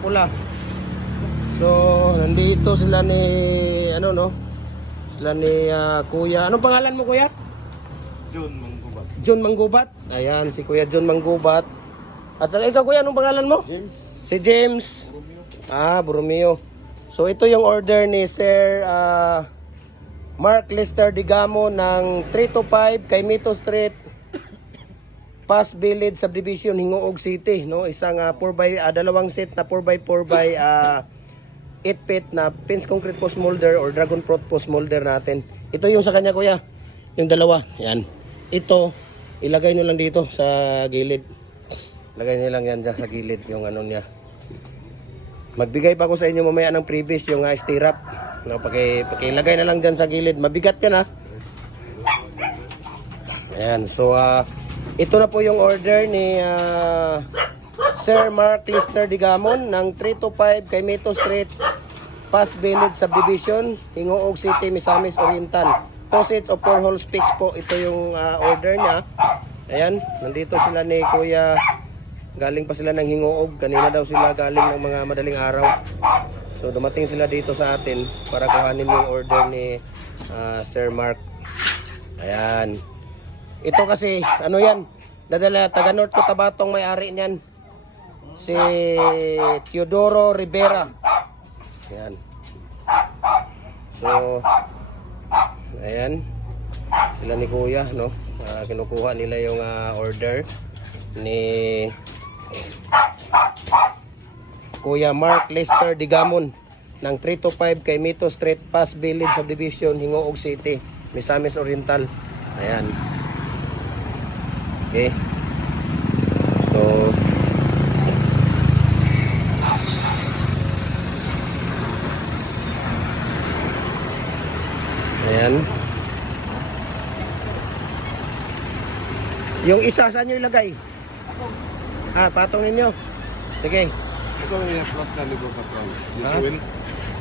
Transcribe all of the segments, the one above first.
Pula. So, nandito sila ni Sila ni Kuya. Anong pangalan mo, Kuya? John Manggubat. John Manggubat. Ayan, si Kuya John Manggubat. At saka ikaw, Kuya, anong pangalan mo? James. Si James. Romeo. Borromeo. So, ito yung order ni Sir Mark Lester Digamo ng 325 kay Mito Street, Pass Village Subdivision, Hingoog City, no? Isang dalawang set na 4x4 by 8 feet na pins concrete post molder or dragon fruit post molder natin. Ito yung sa kanya, Kuya. Yung dalawa. Yan. Ito, ilagay nyo lang dito sa gilid. Lagay nyo lang yan dyan sa gilid yung ano niya. Magbigay pa ako sa inyo mamaya ng previous yung stirrup. No, pakilagay na lang dyan sa gilid. Mabigat yan, ha. Ayan. So, ito na po yung order ni Sir Mark Lister Digamon ng 325 kay Mito Street, Pass Village Subdivision, Hingoog City, Misamis Oriental. 2 sets of 4 holes fix po. Ito yung order niya. Ayan. Nandito sila ni Kuya. Galing pa sila ng Hingoog. Kanina daw sila galing ng mga madaling araw. So dumating sila dito sa atin para kuhanin yung order ni Sir Mark. Ayan. Ito kasi, ano yan? Dadala, taga North Cotabatong may-ari niyan. Si Teodoro Rivera. Ayan. So, ayan. Sila ni Kuya, no? Kinukuha nila yung order ni Kuya Mark Lester Digamon ng 325 kay Mito Street, Pass Village Subdivision, Hingoog City, Misamis Oriental. Ayan. Okay. So, ayan. Yung isa, saan nyo ilagay? Patong ninyo. Sige. Ito yung plus na ligo sa crown. Ha? Yusuin.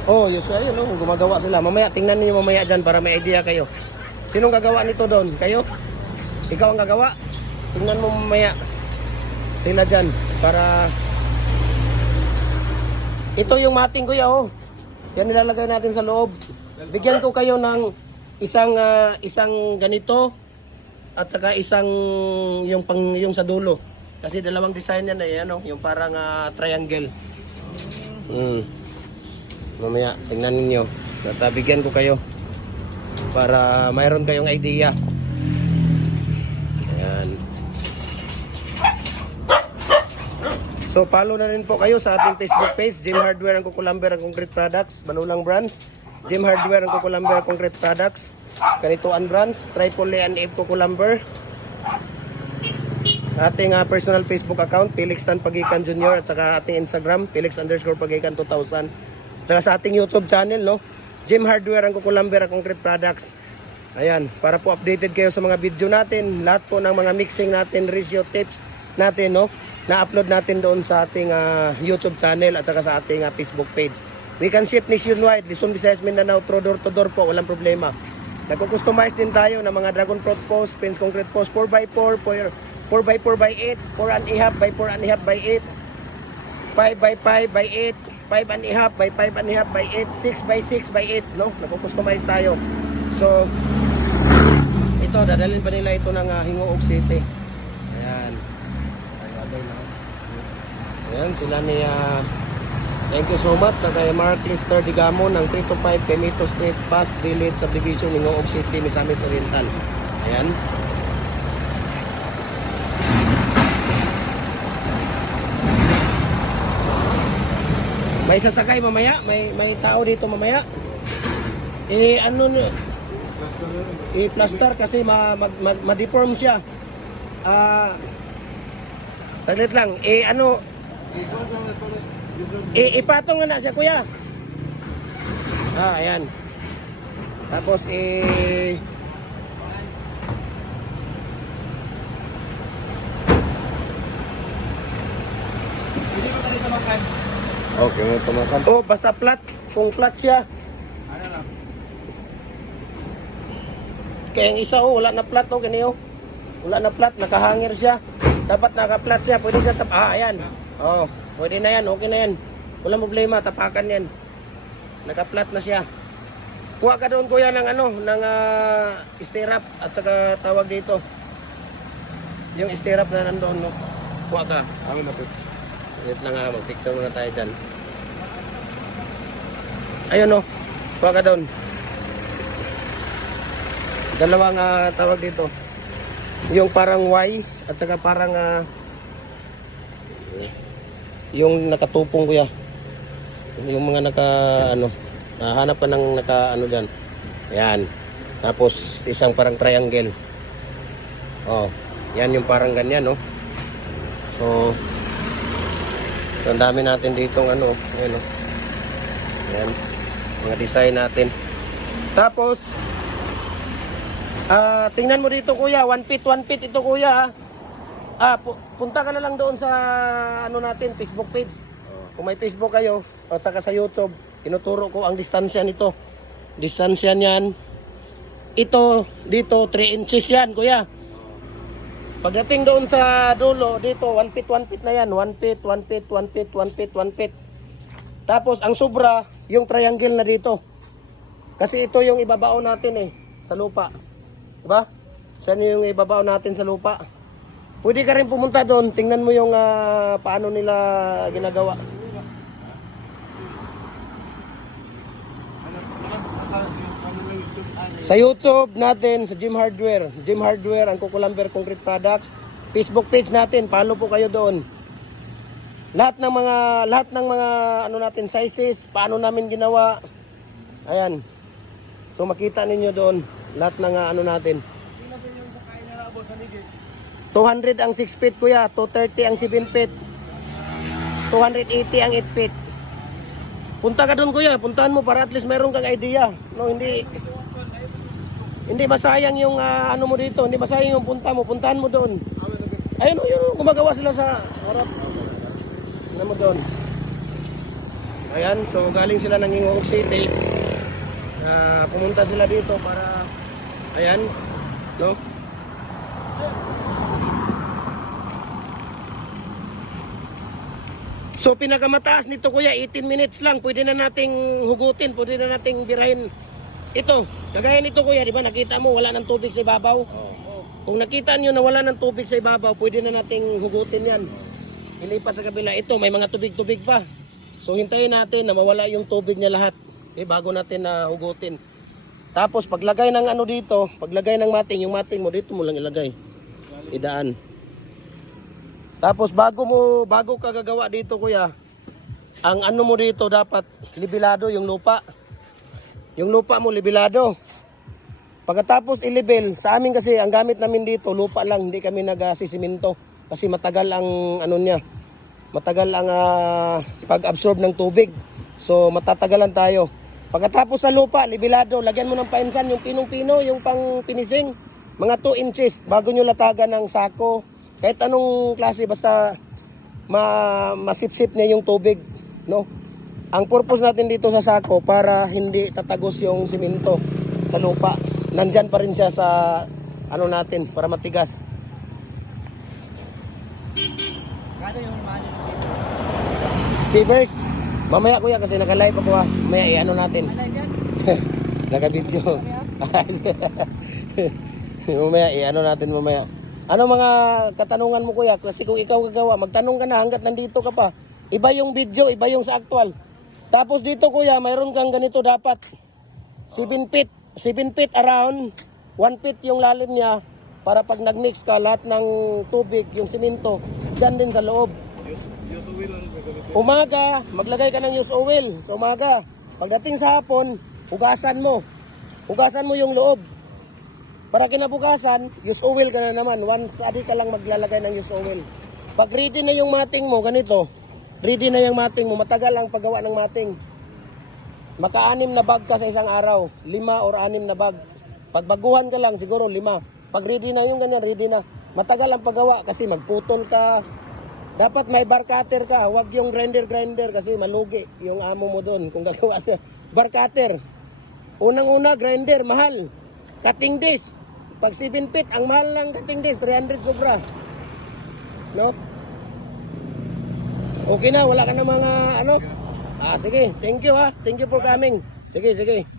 Oh, ayun, no? Gumagawa sila. Mamaya, tingnan niyo mamaya dyan para may idea kayo. Sinong gagawa nito doon? Kayo? Ikaw ang gagawa? Tingnan mo mamaya sila dyan para ito yung mating, Kuya, oh. Yan nilalagay natin sa loob. Bigyan ko kayo ng isang ganito at saka isang yung sa dulo. Kasi dalawang design yan eh, ano, yung parang triangle. Mamaya tingnan niyo. At bigyan ko kayo para mayroon kayong idea. Ayan. So follow na rin po kayo sa ating Facebook page, Jim Hardware ang Kukulamber ang Concrete Products, Banulang Brands, Jim Hardware ang Kukulamber ang Concrete Products, Kanituan Brands, Tripoli and Ave Kukulamber. Ating personal Facebook account, Felix Tan Pagikan Jr. at saka ating Instagram, Felix_Pagikan 2000. At saka sa ating YouTube channel, no, Jim Hardware ang Kukulamber ang Concrete Products. Ayan, para po updated kayo sa mga video natin, lahat po ng mga mixing natin, ratio tips natin, no, na-upload natin doon sa ating YouTube channel at saka sa ating Facebook page. We can ship nationwide, Luzon, Visayas, Mindanao, through door to door po, walang problema. Nagko-customize din tayo ng mga dragon fruit post, pins concrete post, 4x4, 4x4 by 8, 4.5 by 4.5 by 8, 5x5 by 8, 5.5 by 5.5 by 8, 6x6 by 8, no? Nagko-customize tayo. So, ito, dadalhin pa nila ito ng Hingoog City. Ayan. Ayan, sila ni thank you so much sa kay Mark Lister Digamo ng 325 kay Mito Street, Pass Village Subdivision, Hingoog City, Misamis Oriental. Ayan. May sasakay mamaya, may tao dito mamaya. I-plaster kasi ma-deform siya. Saglit lang. Ipatong na siya, Kuya. Ayan. Tapos Okay, may tumakan. oh, basta flat. Kung flat siya. Ano na? Kaya yung isa, wala na flat, ganyan, wala na flat, nakahangir siya. Dapat naka-flat siya, pwede siya ayan. Oh, pwede na yan, okay na yan. Walang problema, tapakan yan. Naka-flat na siya. Kuha ka doon kuya ng ano, ng stirrup at saka tawag dito. Yung stirrup na nandoon, no? Kuha ka. Amin na po. Wait lang nga, mag-picture muna tayo dyan. Ayun, no? Kuha ka doon. Dalawang tawag dito. Yung parang Y at saka parang yung nakatupong kuya. Yung mga naka ano, hanap ka ng naka ano diyan. Yan. Tapos isang parang triangle. Oh, yan yung parang ganyan, no. So ang dami natin ditong ano, ayan, no. Yan. Mga design natin. Tapos tingnan mo dito kuya, 1 feet ito kuya. Punta ka na lang doon sa ano natin, Facebook page. Kung may Facebook kayo, at saka sa YouTube, tinuturo ko ang distansya nito. Distansya niyan. Ito, dito, 3 inches yan, kuya. Pagdating doon sa dulo, dito, 1 feet na yan. 1 feet, 1 feet, 1 feet, 1 feet, 1 feet. Tapos, ang sobra, yung triangle na dito. Kasi ito yung ibabao natin sa lupa. Diba? Saan yung ibabao natin sa lupa? Pwede ka rin pumunta doon, tingnan mo yung paano nila ginagawa. Sa YouTube natin, sa Jim Hardware, ang Kukulamber Concrete Products, Facebook page natin, follow po kayo doon. Lahat ng mga ano natin sizes, paano namin ginawa. Ayan. So makita ninyo doon lahat ng ano natin. 200 ang 6 feet kuya, 230 ang 7 feet, 280 ang 8 feet. Punta ka doon kuya, puntahan mo para at least meron kang idea. No, hindi masayang yung ano mo dito, hindi masayang yung punta mo, puntahan mo doon. Ayun, yun, gumagawa sila sa harap. Tingnan mo doon. Ayan, so galing sila ng Ingong City. Pumunta sila dito para, ayan, no? So pinakamataas nito kuya, 18 minutes lang. Pwede na nating hugutin, pwede na nating birahin. Ito, kagaya nito kuya, di ba nakita mo wala ng tubig sa ibabaw? Kung nakita nyo na wala ng tubig sa ibabaw, pwede na nating hugutin yan. Ilipat sa kabila. Ito, may mga tubig-tubig pa. So hintayin natin na mawala yung tubig niya lahat. Bago natin na hugutin. Tapos paglagay ng ano dito, paglagay ng mating, yung mating mo dito mo lang ilagay. Idaan. Tapos bago ka gagawa dito kuya, ang ano mo dito dapat libilado yung lupa. Yung lupa mo libilado. Pagkatapos i-level, sa amin kasi ang gamit namin dito lupa lang, hindi kami nagsisimento kasi matagal ang ano niya. Matagal ang pag-absorb ng tubig. So matatagalan tayo. Pagkatapos sa lupa, libilado, lagyan mo ng painsan yung pinong-pino, yung pang pinising, mga 2 inches bago nyo latagan ng sako. Kahit anong klase, basta masipsip niya yung tubig, no? Ang purpose natin dito sa sako para hindi tatagos yung simento sa lupa. Nandyan pa rin siya sa ano natin para matigas. Fibers, mamaya kuya kasi naka-live ako mamaya i-ano natin. Naka-video. Mamaya i-ano natin mamaya. Ano mga katanungan mo kuya? Kasi kung ikaw gagawa, magtanong ka na hanggat nandito ka pa. Iba yung video, iba yung sa actual. Tapos dito kuya, mayroon kang ganito dapat. 7 feet around, 1 feet yung lalim niya para pag nag-mix ka lahat ng tubig, yung simento, dyan din sa loob. Umaga, maglagay ka ng use oil sa umaga. Pagdating sa hapon, hugasan mo. Hugasan mo yung loob. Para kinabukasan, use oil ka na naman. Once a day ka lang maglalagay ng use oil. Pag ready na yung mating mo, ganito. Ready na yung mating mo, matagal ang paggawa ng mating. Maka-6 na bag ka sa isang araw. 5 or 6 na bag. Pag baguhan ka lang, siguro 5. Pag ready na yung ganyan, ready na. Matagal ang paggawa kasi magputol ka. Dapat may bar cutter ka. Huwag yung grinder kasi malugi yung amo mo doon. Kung gagawa siya. Bar cutter. Unang-una, grinder, mahal. Cutting disc. Pag 7 feet, ang mahal ng cutting disc, 300 sobra. No? Okay na, wala ka na mga ano? Sige. Thank you ha. Thank you for coming. Sige.